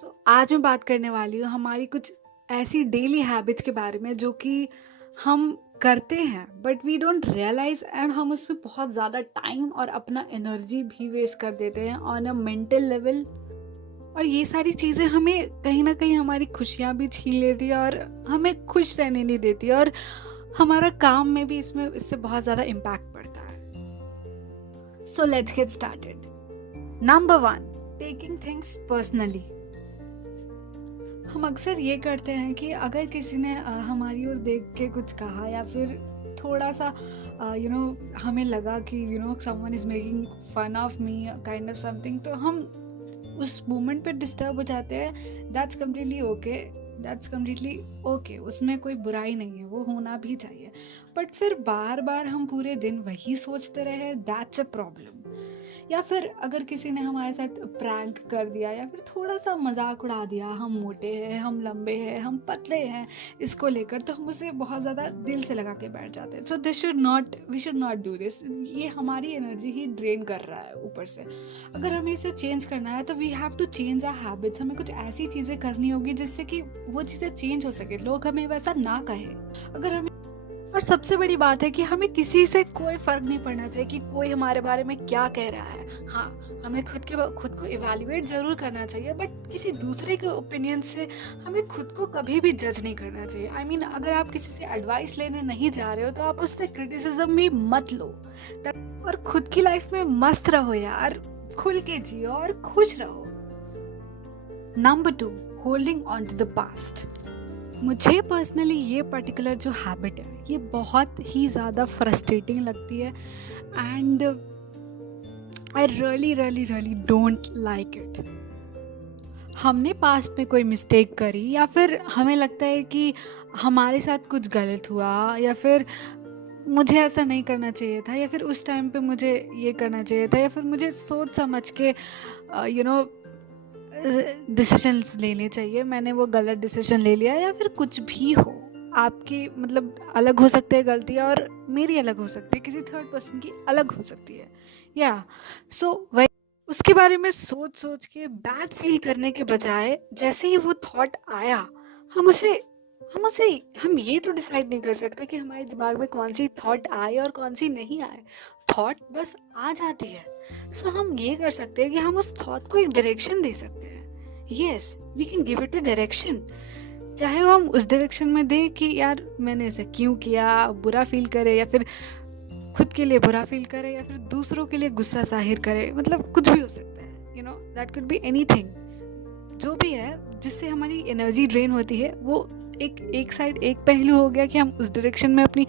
तो आज मैं बात करने वाली हूँ हमारी कुछ ऐसी डेली हैबिट्स के बारे में जो कि हम करते हैं but we don't realise and हम उसमें बहुत ज़्यादा टाइम और अपना एनर्जी भी वेस्ट कर देते हैं ऑन अ मेंटल लेवल। और ये सारी चीज़ें हमें कहीं ना कहीं हमारी खुशियाँ भी छीन लेती है और हमें खुश रहने नहीं देती और हमारा काम में भी इसमें इससे बहुत ज़्यादा इम्पैक्ट पड़ता है। So let's get started. Number one, taking things personally. हम अक्सर ये करते हैं कि अगर किसी ने हमारी ओर देख के कुछ कहा या फिर थोड़ा सा हमें लगा कि someone is making fun of me kind of something, तो हम उस मोमेंट पे डिस्टर्ब हो जाते हैं। That's completely okay, that's completely okay, उसमें कोई बुराई नहीं है, वो होना भी चाहिए। बट फिर बार बार हम पूरे दिन वही सोचते रहे, दैट्स अ प्रॉब्लम। या फिर अगर किसी ने हमारे साथ प्रैंक कर दिया या फिर थोड़ा सा मजाक उड़ा दिया, हम मोटे हैं, हम लंबे हैं, हम पतले हैं, इसको लेकर तो हम उसे बहुत ज़्यादा दिल से लगा के बैठ जाते हैं। So this should not, we should not do this. ये हमारी एनर्जी ही ड्रेन कर रहा है ऊपर से। अगर हमें इसे चेंज करना है तो we have to change our habits. हमें कुछ ऐसी चीज़ें करनी होगी जिससे कि वो चीज़ें चेंज हो सके, लोग हमें वैसा ना कहें। अगर हमें और सबसे बड़ी बात है कि हमें किसी से कोई फ़र्क नहीं पड़ना चाहिए कि कोई हमारे बारे में क्या कह रहा है। हाँ, हमें खुद को इवैल्यूएट ज़रूर करना चाहिए, बट किसी दूसरे के ओपिनियन से हमें खुद को कभी भी जज नहीं करना चाहिए। आई मीन, अगर आप किसी से एडवाइस लेने नहीं जा रहे हो तो आप उससे क्रिटिसिज्म भी मत लो। और खुद की लाइफ में मस्त रहो यार, खुल के जियो और खुश रहो। Number two, holding on to the past. मुझे पर्सनली ये पर्टिकुलर जो हैबिट है ये बहुत ही ज़्यादा फ्रस्ट्रेटिंग लगती है and I really really really don't like it. हमने पास्ट में कोई मिस्टेक करी या फिर हमें लगता है कि हमारे साथ कुछ गलत हुआ या फिर मुझे ऐसा नहीं करना चाहिए था या फिर उस टाइम पे मुझे ये करना चाहिए था या फिर मुझे सोच समझ के डिसीजंस लेने चाहिए, मैंने वो गलत डिसीजन ले लिया या फिर कुछ भी हो। आपकी मतलब अलग हो सकती है गलतियाँ और मेरी अलग हो सकती है, किसी थर्ड पर्सन की अलग हो सकती है। या सो वही, उसके बारे में सोच सोच के बैड फील करने के बजाय जैसे ही वो थॉट आया, हम उसे हम उसे हम ये तो डिसाइड नहीं कर सकते कि हमारे दिमाग में कौन सी थॉट आए और कौन सी नहीं आए। थॉट बस आ जाती है। सो हम ये कर सकते हैं कि हम उस थॉट को एक डायरेक्शन दे सकते हैं। Yes, we can give it a direction. चाहे वो हम उस डायरेक्शन में दें कि यार मैंने ऐसा क्यों किया, बुरा फील करे या फिर खुद के लिए बुरा फील करे या फिर दूसरों के लिए गुस्सा जाहिर करे, मतलब कुछ भी हो सकता है। That could be anything. जो भी है जिससे हमारी एनर्जी ड्रेन होती है, वो एक साइड, एक पहलू हो गया कि हम उस डायरेक्शन में अपनी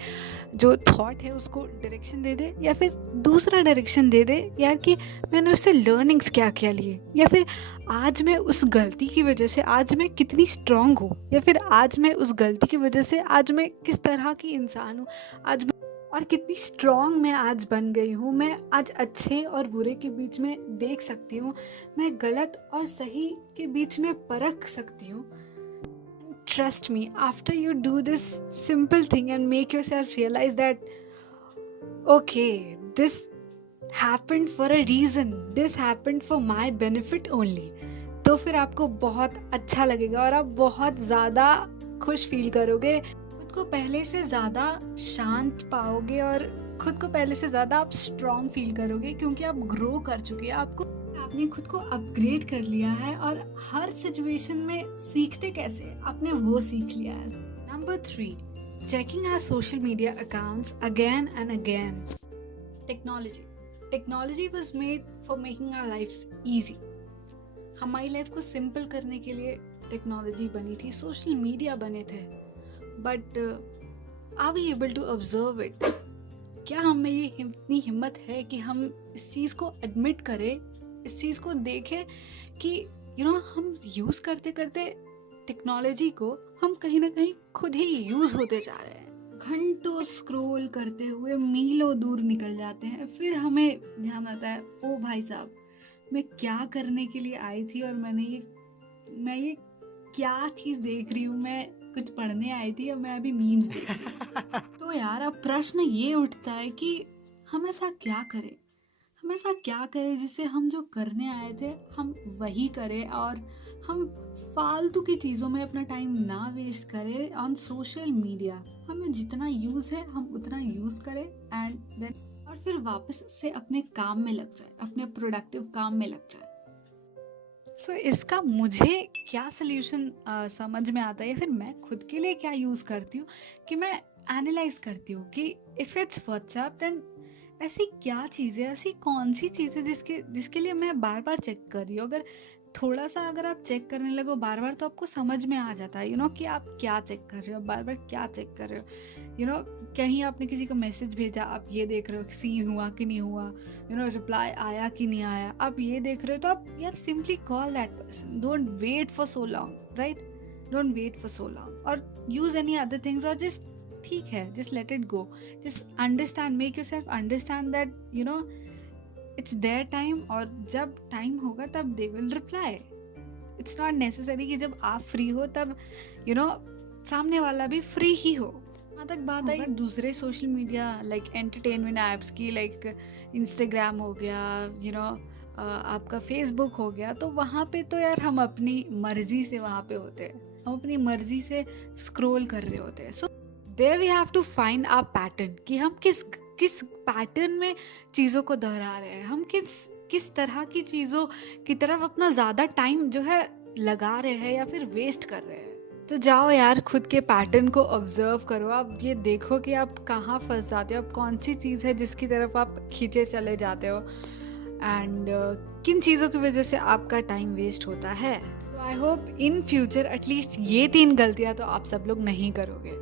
जो थॉट है उसको डायरेक्शन दे दे, या फिर दूसरा डायरेक्शन दे दे यार कि मैंने उससे लर्निंग्स क्या क्या लिए, या फिर आज मैं उस गलती की वजह से आज मैं कितनी स्ट्रांग हूँ, या फिर आज मैं उस गलती की वजह से आज मैं किस तरह की इंसान हूँ, आज मैं और कितनी स्ट्रांग मैं आज बन गई हूँ। मैं आज अच्छे और बुरे के बीच में देख सकती हूँ, मैं गलत और सही के बीच में परख सकती हूँ। Trust me, after you do this simple thing and make yourself realize that, okay, this happened for a reason, this happened for my benefit only, तो फिर आपको बहुत अच्छा लगेगा और आप बहुत ज़्यादा खुश फील करोगे, खुद को पहले से ज़्यादा शांत पाओगे और खुद को पहले से ज़्यादा आप स्ट्रॉन्ग फील करोगे क्योंकि आप ग्रो कर चुके हैं, आपने खुद को अपग्रेड कर लिया है और हर सिचुएशन में सीखते कैसे आपने वो सीख लिया है। Number three, checking our social media accounts again and again. Technology was made for making our lifes easy. हमारी लाइफ को सिंपल करने के लिए टेक्नोलॉजी बनी थी, सोशल मीडिया बने थे, but are we able to observe it? क्या हमें ये इतनी हिम्मत है कि हम इस चीज़ को एडमिट करें, इस चीज़ को देखें कि हम यूज़ करते करते टेक्नोलॉजी को हम कहीं ना कहीं खुद ही यूज़ होते जा रहे हैं। घंटों स्क्रॉल करते हुए मीलों दूर निकल जाते हैं, फिर हमें ध्यान आता है, ओ भाई साहब, मैं क्या करने के लिए आई थी और मैं ये क्या चीज़ देख रही हूँ, मैं कुछ पढ़ने आई थी और मैं अभी मीम्स देख रही हूँ। तो यार अब प्रश्न ये उठता है कि हम ऐसा क्या करें जिससे हम जो करने आए थे हम वही करें और हम फालतू की चीज़ों में अपना टाइम ना वेस्ट करें ऑन सोशल मीडिया। हमें जितना यूज़ है हम उतना यूज़ करें एंड देन और फिर वापस से अपने काम में लग जाए, अपने प्रोडक्टिव काम में लग जाए। सो इसका मुझे क्या सल्यूशन समझ में आता है या फिर मैं खुद के लिए क्या यूज़ करती हूँ कि मैं एनालाइज करती हूँ कि इफ़ इट्स व्हाट्सएप देन ऐसी क्या चीज़ है, ऐसी कौन सी चीज़ है जिसके जिसके लिए मैं बार बार चेक कर रही हूँ। अगर थोड़ा सा अगर आप चेक करने लगो बार बार तो आपको समझ में आ जाता है कि आप क्या चेक कर रहे हो, बार बार क्या चेक कर रहे हो। कहीं आपने किसी को मैसेज भेजा, आप ये देख रहे हो कि सीन हुआ कि नहीं हुआ, रिप्लाई आया कि नहीं आया, आप ये देख रहे हो तो आप यार simply call that person, don't wait for so long, right? Don't wait for so long और यूज एनी अदर थिंग्स और जस्ट ठीक है, just let it go, just understand, make yourself understand that it's their time और जब time होगा तब they will reply. It's not necessary कि जब आप फ्री हो तब सामने वाला भी फ्री ही हो। जहाँ तक बात आई दूसरे social media like entertainment apps की, लाइक इंस्टाग्राम हो गया, आपका फेसबुक हो गया, तो वहाँ पे तो यार हम अपनी मर्जी से वहाँ पे होते हैं, हम अपनी मर्जी से स्क्रॉल कर रहे होते हैं। So there we have to find our pattern कि हम किस किस पैटर्न में चीज़ों को दोहरा रहे हैं, हम किस किस तरह की चीज़ों की तरफ अपना ज़्यादा टाइम जो है लगा रहे हैं या फिर वेस्ट कर रहे हैं। तो जाओ यार खुद के पैटर्न को ऑब्जर्व करो, आप ये देखो कि आप कहाँ फंस जाते हो, आप कौन सी चीज़ है जिसकी तरफ आप खींचे चले जाते हो एंड किन चीज़ों की वजह से आपका टाइम वेस्ट होता है। तो I hope in future at least ये 3 गलतियाँ तो आप सब लोग नहीं करोगे।